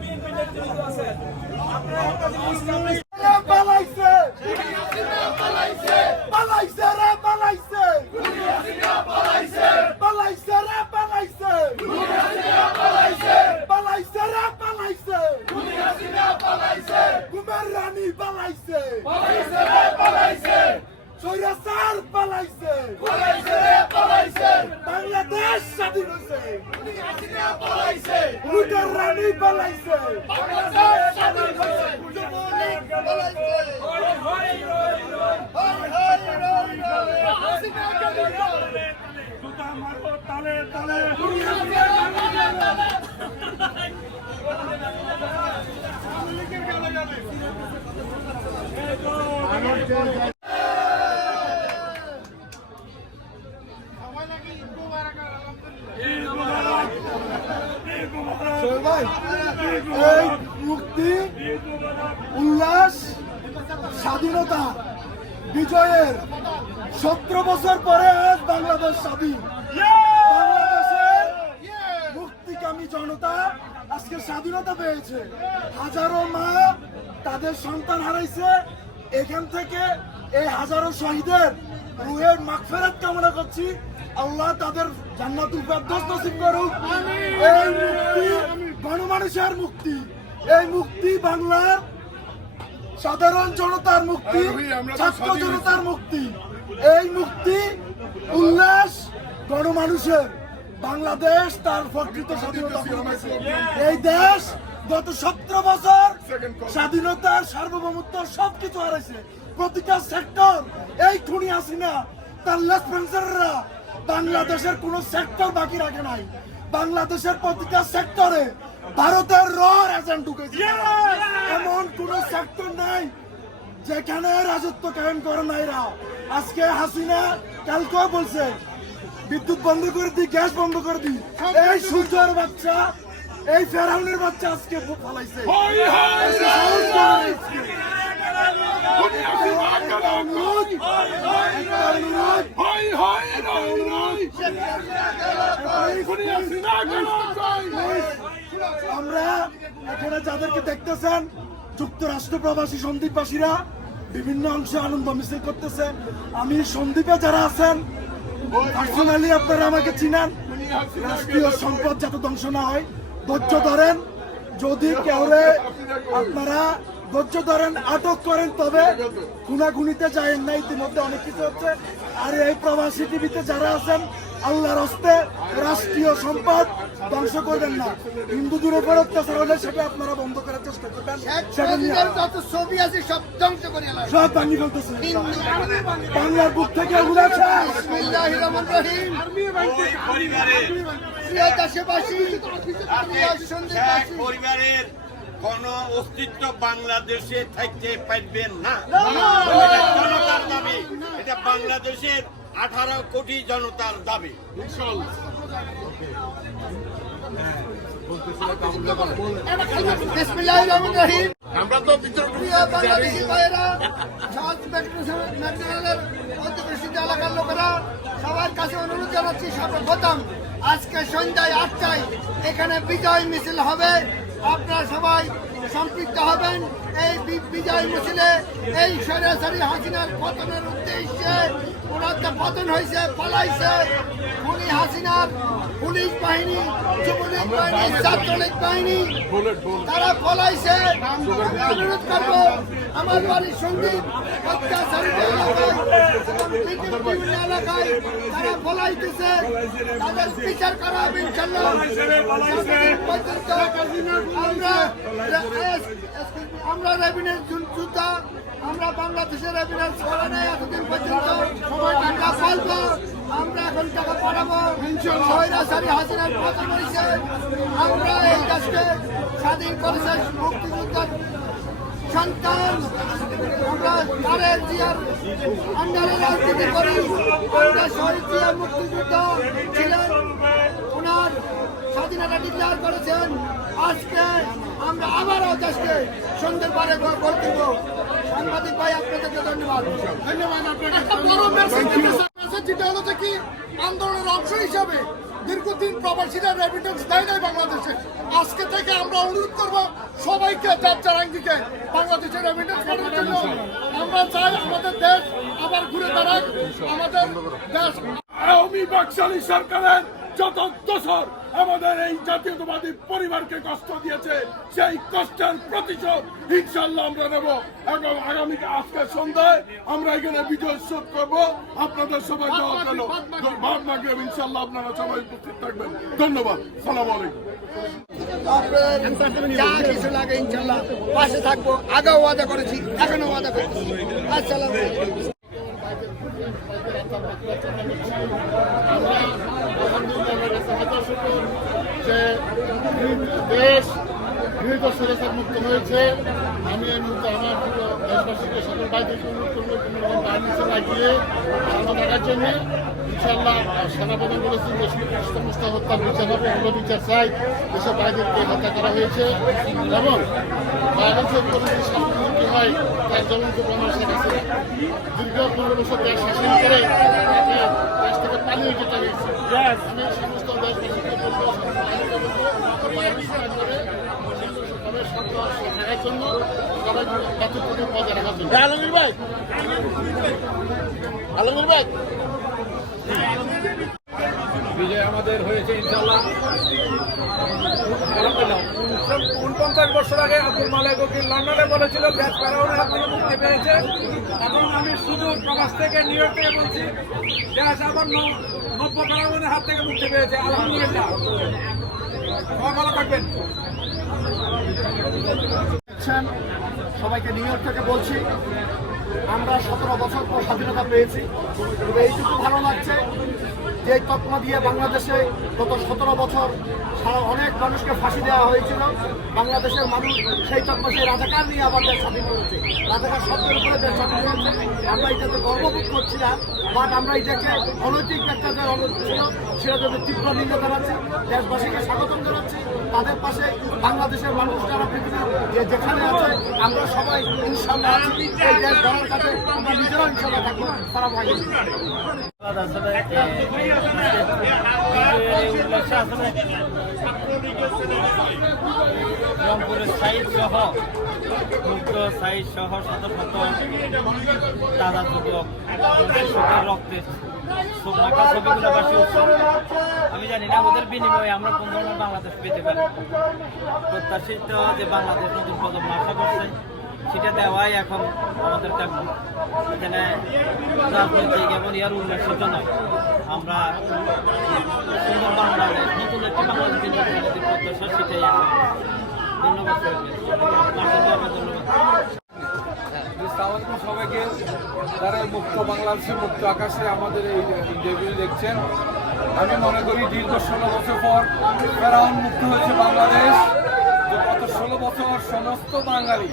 BNP নেতৃত্ব আছেন আপনারা একটা জিনিস জানবেন পালাইছে পালাইছে পালাইছে রে পালাইছে পালাইছে পালাইছে রে পালাইছে পালাইছে পালাইছে রে পালাইছে পালাইছে কুমার রানী পালাইছে পালাইছে রে পালাইছে সৈরাসার পালাইছে। পালাইছে রে পালাইছে। বাংলাদেশ স্বাধীন হয়েছে পালাইছে। কুমার রানী পালাইছে। বাংলাদেশ স্বাধীন হয়েছে জুতা মারো তালে তালে এই মুক্তি উল্লাস, স্বাধীনতা, বিজয়ের সতেরো বছর পরে আজ বাংলাদেশ স্বাধীন বাংলাদেশের মুক্তিকামী জনতা আজকে স্বাধীনতা পেয়েছে। হাজারো মা তাদের সন্তান হারাইছে। এখান থেকে এই হাজারো শহীদের রুহের মাগফেরাত কামনা করছি। আল্লাহ তাদের জান্নাতুল ফেরদৌস নসিব করুক। এই মুক্তি গণমানুষের মুক্তি। এই মুক্তি বাংলার সাধারণ জনতার মুক্তি ছাত্র জনতার মুক্তি। এই মুক্তি উল্লাস গণমানুষের। বাংলাদেশ তার প্রকৃত স্বাধীনতা। এই দেশ গত সতেরো বছর স্বাধীনতার সার্বভৌমত্ব সবকিছু হারাইছে। প্রতিটা সেক্টর এই খুনি আসিনা তার লেসপেন্সাররা বাংলাদেশের কোন সেক্টর বাকি রাখে নাই। বাংলাদেশের প্রতিটা সেক্টরে ভারতের র এজেন্ট ঢুকেছে। এমন কোন সেক্টর নাই যেখানে রাজত্ব কায়েম করে নাই রা আজকে হাসিনা কালকেও বলছে বিদ্যুৎ বন্ধ করে দি গ্যাস বন্ধ করে দি। এই সূর্যের বাচ্চা এই ফেরাউনের বাচ্চা আজকে ফালাইছে। আমরা এখানে যাদেরকে দেখতেছেন, যুক্তরাষ্ট্র প্রবাসী সন্দীপবাসীরা বিভিন্ন অংশে আনন্দ মিছিল করতেছে। আমি সন্দীপে যারা আছেন পার্সোনালি আপনারা আমাকে চিনান। রাষ্ট্রীয় সম্পদ যাতে ধ্বংস না হয়, ধৈর্য ধরেন। যদি কেউরে আপনারা ধৈর্য ধরেন আটক করেন তবে খুনাখুনিতে যায় না ইতিমধ্যে অনেক কিছু হচ্ছে। আর এই প্রবাসী টিভিতে যারা আছেন আল্লাহর হস্তে রাষ্ট্রীয় সম্পদ ধ্বংস করবেন না। হিন্দুদের উপর অত্যাচার হলে সেটা আপনারা বন্ধ করার চেষ্টা করবেন। ছবি আছে সব ধ্বংস করে সব ভাঙি ফেলতেছে। বাংলার বুক থেকে পরিবারের কোন অস্তিত্ব বাংলাদেশে থাকতে পারবেন না। জনতার দাবি। এটা বাংলাদেশের আঠারো কোটি জনতার দাবি। আমরা তো বাংলাদেশি ভাইয়েরা সাউথ এলাকার লোকেরা সবার কাছে অনুরোধ জানাচ্ছি সর্বপ্রথম আজকে সন্ধ্যায় আটটায় এখানে বিজয় মিছিল হবে। আপনারা সবাই সম্পৃক্ত হবেন। এই বিজয় মিছিলে এই সরাসরি হাসিনার পতনের উদ্দেশ্যে পতন হয়েছে পালাইছে খুনি হাসিনার পুলিশ বাহিনী যুবলীগ বাহিনী ছাত্রলীগ বাহিনী তারা পলাইছে আমি অনুরোধ করব। আমার বাড়ির সংগীত অত্যাচারিত বিভিন্ন এলাকায় তারা পলাইতেছে তাদের বিচার করা হবে ইনশাল্লাহ আমরা রেভিনের যোদ্ধা আমরা বাংলাদেশের রেভিনের ছড়া নেই এতদিন পর্যন্ত আমরা বলব। আমরা এখন টাকা পাঠাবো। সৈরাচারী হাসিনার পতন হয়েছে আমরা এই দেশকে স্বাধীন করেছে মুক্তিযুদ্ধ সন্তান। আমরা তারের জিয়ার আন্ডারে রাজনীতি করি। আমরা শহীদ জিয়া মুক্তিযুদ্ধ ছিলেন। ওনার স্বাধীনতা ডিক্লেয়ার করেছেন। আজকে আমরা আবারও দেশকে সুন্দরভাবে গড়ে তুলব। সাংবাদিক ভাই আপনাদেরকে ধন্যবাদ। ধন্যবাদ একটা মেসেজ যেটা হলো কি, আন্দোলনের অংশ হিসাবে দীর্ঘদিন প্রবাসীরা রেমিটেন্স দেয় নাই বাংলাদেশে। আজকে থেকে আমরা অনুরোধ করব সবাইকে, যার চারাঙ্গিকে বাংলাদেশে রেমিটেন্স করার জন্য। আমরা চাই আমাদের দেশ আবার ঘুরে দাঁড়াক, আমাদের দেশ আওয়ামী বাকশালী সরকারের যত দোষর আমাদের এই জাতীয়তাবাদী পরিবারকে কষ্ট দিয়েছে সেই কষ্টের প্রতিশোধ ইনশাল্লাহ আমরা নেব। এবং আগামী আজকে সন্ধ্যায় আমরা এখানে বিজয় উৎসব করব। আপনাদের সবাই দেওয়া গেল মহাত্মা গ্রাম ইনশাল্লাহ আপনারা সবাই উপস্থিত থাকবেন। ধন্যবাদ। সালাম আলাইকুম। যা কিছু লাগে ইনশাল্লাহ পাশে থাকব। আগেও ওয়াদা করেছি এখনও ওয়াদা করছি। আসসালামু দেশ গৃহীত সুরেশের মুক্ত হয়েছে আমি এই মুহূর্তে আমার দেশবাসীকে সকল বাইদেরকে অনুরোধ করব লাগিয়ে সামনে থাকার জন্য ইনশাল্লাহ সেনাপ্রধান বলেছেন যে সমস্ত বিচার হবে আমরা বিচার চাই যেসব বাইদেরকে হত্যা করা হয়েছে এবং বাংলাদেশের পরিস্থিতি শান্তি হয় তার জ্বলন্ত প্রমাণ শেখাচ্ছে দীর্ঘ পনেরো বছর দেশ শাসন করে তাকে দেশ থেকে পালিয়ে যেতে হয়েছে আমি সমস্ত দেশবাসীকে বলব আলমগীর ভাই। আলমগীর ভাই। বিজয় আমাদের হয়েছে ইনশাল্লাহ উনপঞ্চাশ বছর আগে আব্দুল মালেক উকিল লন্ডনে বলেছিল দেশ ফেরাউনের হাত থেকে মুক্তি পেয়েছে। এবং আমি শুধু প্রকাশ থেকে নিউ ইয়র্ক থেকে বলছি দেশ আবার নব্য ফেরাউনের হাত থেকে মুক্তি পেয়েছে। আলহামদুলিল্লাহ। সবাইকে নিউ ইয়র্ক থেকে বলছি আমরা সতেরো বছর পর স্বাধীনতা পেয়েছি। এইটুকু ভালো লাগছে যে তকমা দিয়ে বাংলাদেশে গত সতেরো বছর সারা অনেক মানুষকে ফাঁসি দেওয়া হয়েছিল, বাংলাদেশের মানুষ সেই তকমা সেই রাজাকার নিয়ে আবার দেশ স্বাধীন করেছে। রাজাকার শব্দের উপরে দেশ স্বাধীন হয়েছে আমরা এটাতে গর্ববোধ করছি না বাট আমরা এটাকে অনৈতিক একটা যে ছিল, সেটা তীব্র নিন্দা জানাচ্ছি, দেশবাসীকে স্বাগতম জানাচ্ছি। তাদের পাশে বাংলাদেশের মানুষ যারা পৃথিবীর যেখানে আছে, আমরা সবাই ইনশাল্লাহ আমরা রংপুরের সাইড সহ আমি জানি না, ওদের বিনিময়ে আমরা কোন ধরনের বাংলাদেশ পেতে পারি। প্রত্যাশিত যে বাংলাদেশ নতুন প্রজন্ম আশা করছে, সেটা দেওয়াই এখন আমাদের দাবি। এখানে রাজনৈতিক এবং ইয়ার উল্লেখিত নয় আমরা সুন্দর বাংলাদেশ, নতুন একটি বাংলাদেশ নির্বাচনের প্রত্যাশা, সেটাই সবাইকে। এই মুক্ত বাংলাদেশে মুক্ত আকাশে আমাদের এই ইন্টারভিউ দেখছেন আমি মনে করি দীর্ঘ ষোলো বছর পর ফেরাউন মুক্ত হয়েছে বাংলাদেশ গত ষোলো বছর সমস্ত বাঙালি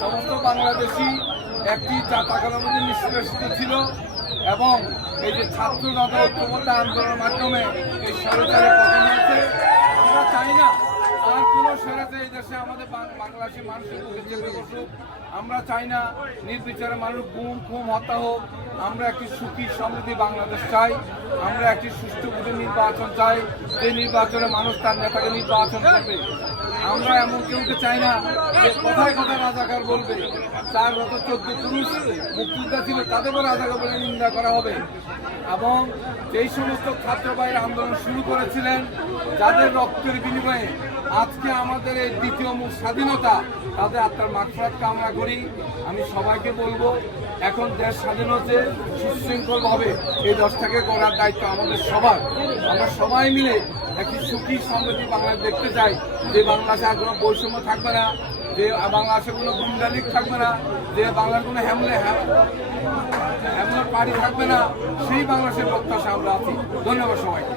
সমস্ত বাংলাদেশি একটি চাতাকালের মধ্যে নিষ্কাশিত ছিল এবং এই যে ছাত্র জনতা ঐক্যবদ্ধ আন্দোলনের মাধ্যমে এই সরকারের পতন হয়েছে আমরা চাই না কোনো এই দেশে আমাদের বাংলাদেশি মানুষের আমরা চাই না নির্বিচারে মানুষ গুম খুম হত্যা হোক। আমরা একটি সুখী সমৃদ্ধি বাংলাদেশ চাই। আমরা একটি সুষ্ঠু বুঝে নির্বাচন চাই। যে নির্বাচনে মানুষ তার নেতাকে নির্বাচন করবে। আমরা এমন কেউকে চাই না যে কথায় কথায় রাজাকার বলবে। চার বছর চোদ্দ পুরুষ মুক্তিযোদ্ধা ছিল, তাদেরও রাজাকার বলে নিন্দা করা হবে। এবং যেই সমস্ত ছাত্র ভাইয়ের আন্দোলন শুরু করেছিলেন, যাদের রক্তের বিনিময়ে আজকে আমাদের এই দ্বিতীয় স্বাধীনতা, তাদের আত্মার মাগফিরাত কামনা করি। আমি সবাইকে বলব, এখন দেশ স্বাধীন হচ্ছে, সুশৃঙ্খলভাবে এই দশটাকে করার দায়িত্ব আমাদের সবার। আমরা সবাই মিলে একটি সুখী সমৃদ্ধি বাংলাদেশ দেখতে চাই। যে বাংলাদেশে আর কোনো বৈষম্য থাকবে না, যে বাংলাদেশে কোনো গুন্ডালিক থাকবে না, যে বাংলার কোনো হ্যামলে হ্যামলার পাড়ি থাকবে না, সেই বাংলাদেশের প্রত্যাশা আমরা আছি। ধন্যবাদ সবাইকে।